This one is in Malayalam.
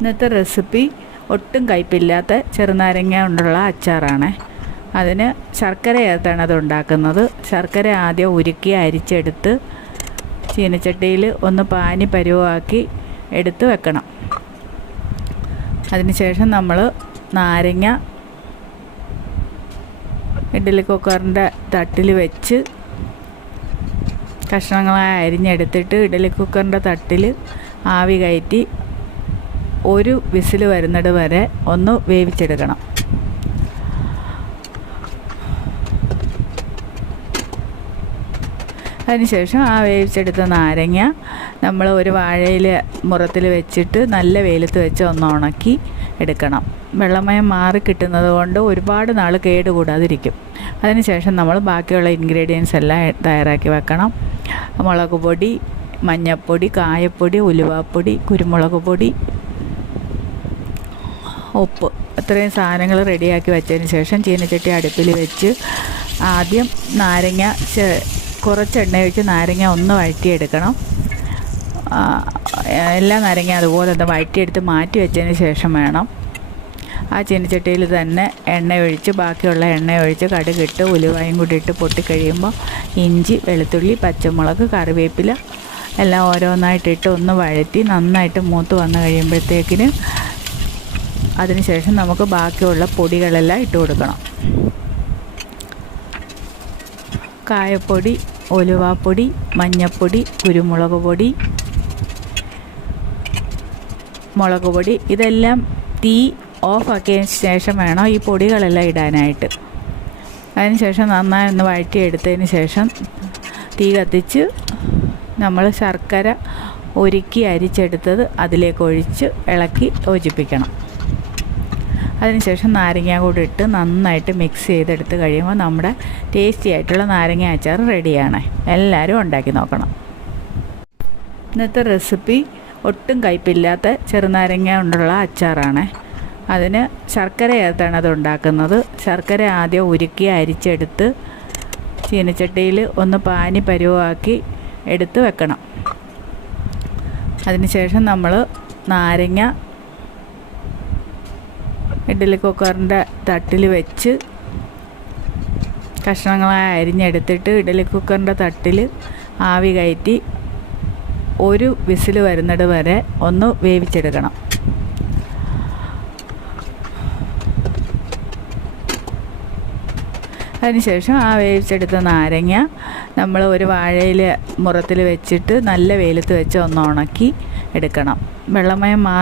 ഇന്നത്തെ റെസിപ്പി ഒട്ടും കയ്പില്ലാത്ത ചെറുനാരങ്ങ കൊണ്ടുള്ള അച്ചാറാണ്. അതിന് ശർക്കര ചേർത്താണ് അത് ഉണ്ടാക്കുന്നത്. ശർക്കര ആദ്യം ഉരുക്കി അരിച്ചെടുത്ത് ചീനച്ചട്ടിയിൽ ഒന്ന് പാനി പരുവാക്കി എടുത്ത് വെക്കണം. അതിനുശേഷം നമ്മൾ നാരങ്ങ ഇഡ്ഡലി കുക്കറിൻ്റെ തട്ടിൽ വെച്ച് കഷ്ണങ്ങളായി അരിഞ്ഞെടുത്തിട്ട് ഇഡ്ഡലി കുക്കറിൻ്റെ തട്ടിൽ ആവി കയറ്റി ഒരു വിസിൽ വരുന്നത് വരെ ഒന്ന് വേവിച്ചെടുക്കണം. അതിനുശേഷം ആ വേവിച്ചെടുത്ത നാരങ്ങ നമ്മൾ ഒരു വാഴയിൽ മുറത്തിൽ വെച്ചിട്ട് നല്ല വെയിലത്ത് വെച്ച് ഒന്ന് ഉണക്കി എടുക്കണം. വെള്ളമയം മാറി കിട്ടുന്നത് കൊണ്ട് ഒരുപാട് നാൾ കേടുകൂടാതിരിക്കും. അതിനുശേഷം നമ്മൾ ബാക്കിയുള്ള ഇൻഗ്രീഡിയൻസ് എല്ലാം തയ്യാറാക്കി വെക്കണം. മുളക് പൊടി, മഞ്ഞൾപ്പൊടി, കായപ്പൊടി, ഉലുവാപ്പൊടി, കുരുമുളക് പൊടി, ഉപ്പ്, ഇത്രയും സാധനങ്ങൾ റെഡിയാക്കി വെച്ചതിന് ശേഷം ചീനച്ചട്ടി അടുപ്പിൽ വെച്ച് ആദ്യം നാരങ്ങ കുറച്ച് എണ്ണ ഒഴിച്ച് നാരങ്ങ ഒന്ന് വഴറ്റിയെടുക്കണം. എല്ലാ നാരങ്ങ അതുപോലെ ഒന്ന് വഴറ്റിയെടുത്ത് മാറ്റി വെച്ചതിന് ശേഷം വേണം ആ ചീനച്ചട്ടിയിൽ തന്നെ എണ്ണ ഒഴിച്ച് ബാക്കിയുള്ള എണ്ണ ഒഴിച്ച് കടുകിട്ട് ഉലുവായും കൂടി ഇട്ട് പൊട്ടിക്കഴിയുമ്പോൾ ഇഞ്ചി, വെളുത്തുള്ളി, പച്ചമുളക്, കറിവേപ്പില എല്ലാം ഓരോന്നായിട്ടിട്ട് ഒന്ന് വഴറ്റി നന്നായിട്ട് മൂത്ത് വന്നു കഴിയുമ്പോഴത്തേക്കിന് അതിനുശേഷം നമുക്ക് ബാക്കിയുള്ള പൊടികളെല്ലാം ഇട്ട് കൊടുക്കണം. കായപ്പൊടി, ഉലുവാപ്പൊടി, മഞ്ഞൾപ്പൊടി, കുരുമുളക് പൊടി, മുളക് പൊടി, ഇതെല്ലാം തീ ഓഫാക്കിയതിന് ശേഷം വേണം ഈ പൊടികളെല്ലാം ഇടാനായിട്ട്. അതിനുശേഷം നന്നായി ഒന്ന് വഴറ്റിയെടുത്തതിന് ശേഷം തീ കത്തിച്ച് നമ്മൾ ശർക്കര ഉരുക്കി അരിച്ചെടുത്തത് അതിലേക്ക് ഒഴിച്ച് ഇളക്കി യോജിപ്പിക്കണം. അതിനുശേഷം നാരങ്ങ കൂടി ഇട്ട് നന്നായിട്ട് മിക്സ് ചെയ്തെടുത്ത് കഴിയുമ്പോൾ നമ്മുടെ ടേസ്റ്റി ആയിട്ടുള്ള നാരങ്ങ അച്ചാർ റെഡിയാണ്. എല്ലാവരും ഉണ്ടാക്കി നോക്കണം. ഇന്നത്തെ റെസിപ്പി ഒട്ടും കയ്പില്ലാത്ത ചെറുനാരങ്ങ കൊണ്ടുള്ള അച്ചാറാണ്. അതിന് ശർക്കര ചേർത്താണ് അത് ഉണ്ടാക്കുന്നത്. ശർക്കര ആദ്യം ഉരുക്കി അരിച്ചെടുത്ത് ചീനച്ചട്ടിയിൽ ഒന്ന് പാനി പരുവാക്കി എടുത്ത് വെക്കണം. അതിനുശേഷം നമ്മൾ നാരങ്ങ ഇഡ്ഡലി കുക്കറിൻ്റെ തട്ടിൽ വെച്ച് കഷ്ണങ്ങളായി അരിഞ്ഞെടുത്തിട്ട് ഇഡ്ഡലി കുക്കറിൻ്റെ തട്ടിൽ ആവി കയറ്റി ഒരു വിസിൽ വരുന്നത് വരെ ഒന്ന് വേവിച്ചെടുക്കണം. അതിനുശേഷം ആ വേവിച്ചെടുത്ത നാരങ്ങ നമ്മൾ ഒരു വാഴയിൽ മുറത്തിൽ വെച്ചിട്ട് നല്ല വെയിലത്ത് വെച്ച് ഒന്ന് ഉണക്കി എടുക്കണം. വെള്ളമയം മാറി